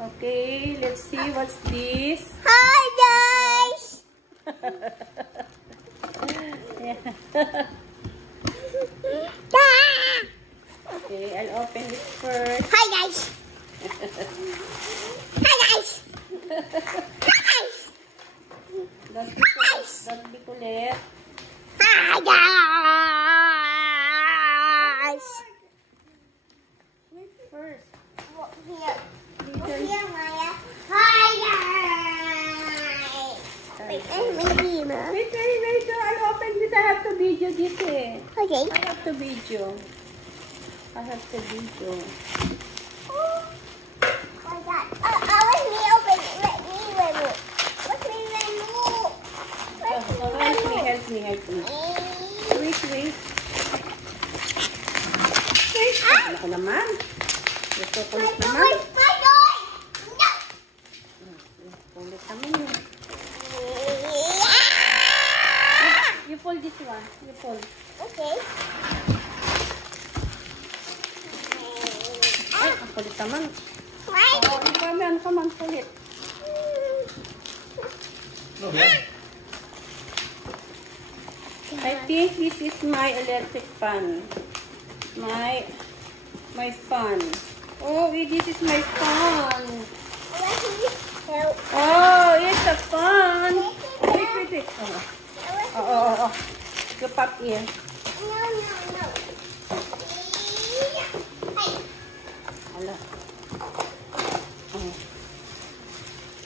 Okay, let's see what's this. Hi guys! Okay, I'll open this first. Hi guys! Hi guys! Hi guys! Don't be kulit. Hi guys! Wait first. Look here. Look here, Maya. Hi guys! Wait, maybe, Ma. Wait. I'll open this. I have to video this eh. Okay. I have to video. Oh my God. Let me open it. Let me remove. Let me remove. Help me. Wait. Ako naman. Gusto kulit naman. No! Kulit naman yun. You pull this one. You pull. Okay. Ay, ang kulit naman. Why? Oh, come on, kulit. I think this is my electric fan. My fan. Oh, this is my fan. Let me help. Oh, it's a fan. Wait. Oh. You pop here. No. Hey. Hala. Oh.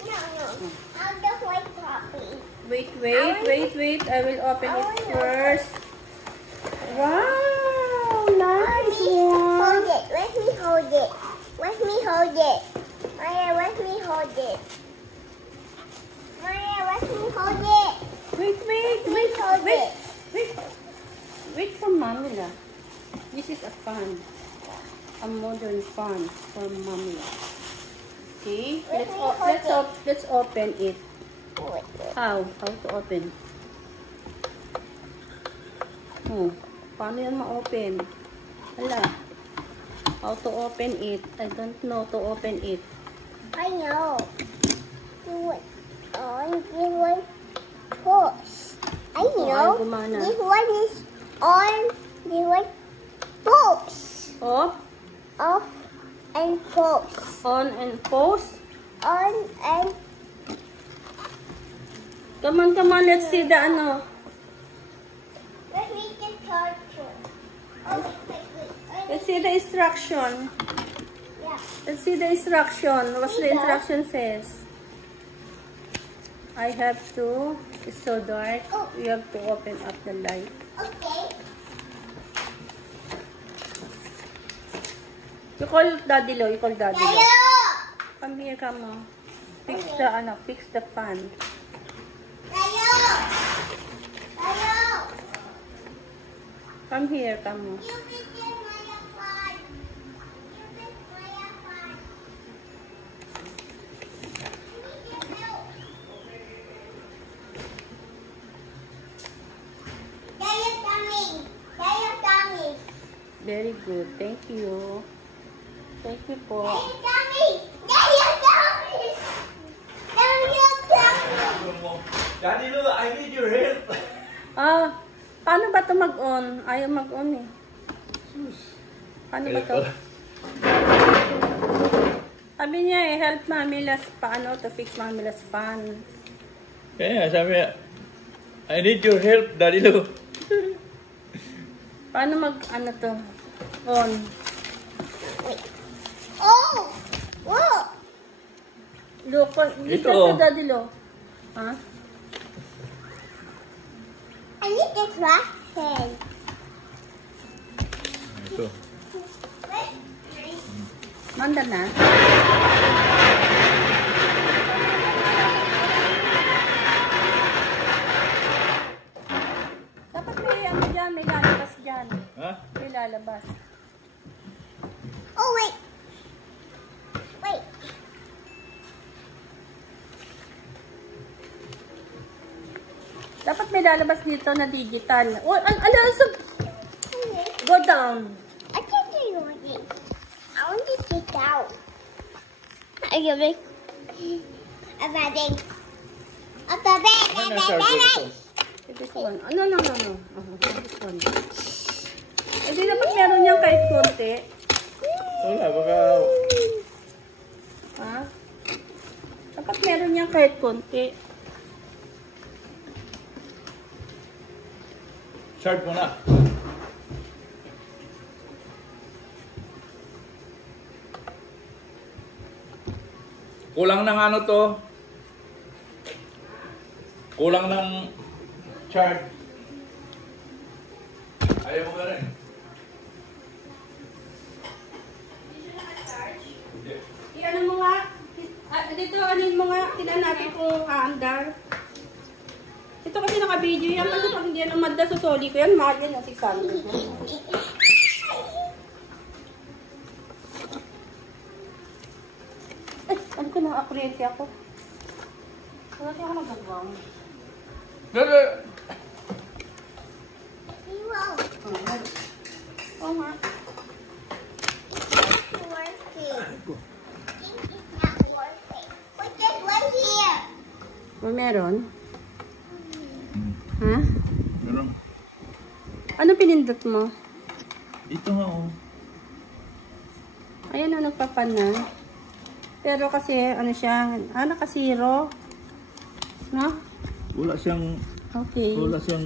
No. I'll just white copy. Wait. I will open it first. Wow, nice one. Hold it. Let me hold it. Maya, let me hold it. Wait for mommy lah. This is a fan. A modern fan for mommy. Okay, let's open it. Wait. How to open? Paano yan ma-open? Hala. How to open it? I don't know to open it. I know. Do it on. This one push. I know. Gumana. This one is on. This one push. Off And push. on and pause. On and Come on, let's see the ano. let me get charger. Oh, wait. Let's see the instruction. Yeah. Let's see the instruction. What's the instruction says? I have to, it's so dark. You have to open up the light. Okay. You call Daddy Lo, Hello. Come here, come on. Fix the fan. Hello. Come here, come on. You can get my phone. Daddy's coming. Very good. Thank you. Thank you po. Daddy, look, I need your help. Paano ba ito mag-on? Ayaw mag-on eh. Paano ba ito? Sabi niya eh, help Mamilas paano to fix Mamilas fan. Kaya sabi niya, I need your help, Daddy, look. Paano ano to? On. Oh! Whoa! Look, dito Ito. Daddy Lo. Ha? I need this rocket. Ito. Manda na. Dapat may ano dyan, may lalabas dyan. Ha? May lalabas. Oh, wait. Dapat may lalabas dito na digital. Oh, go down. I can't do anything. I want to sit down. I Are you ready? I'm ready. I'm ready. Ano na charger ito? This one. No. This one. Eh, di dapat meron niyang kahit konti. Wala, baka... Ha? Dapat meron niyang kahit konti. Charge mo na. Kulang ng ano to? Kulang ng charge. Ayaw mo ka rin. I-ano mo nga. Dito, anin mo nga. Tinan natin kung aandar. Ito kasi naka-video yan. Kasi pag hindi yan umanda sa soli ko yan, mahal yan na 600. Ay, ano ko na, kuryente ako. Wala siya ako nagagawa. Dali! Wow. Oo nga. It's working. It's not working. Put this one here. O meron? Ha? Meron. Ano pinindot mo? Ito nga oh. Ayan na, nagpapan na. Pero kasi, ano siya, naka-zero. No? Wala siyang... Okay. Wala siyang...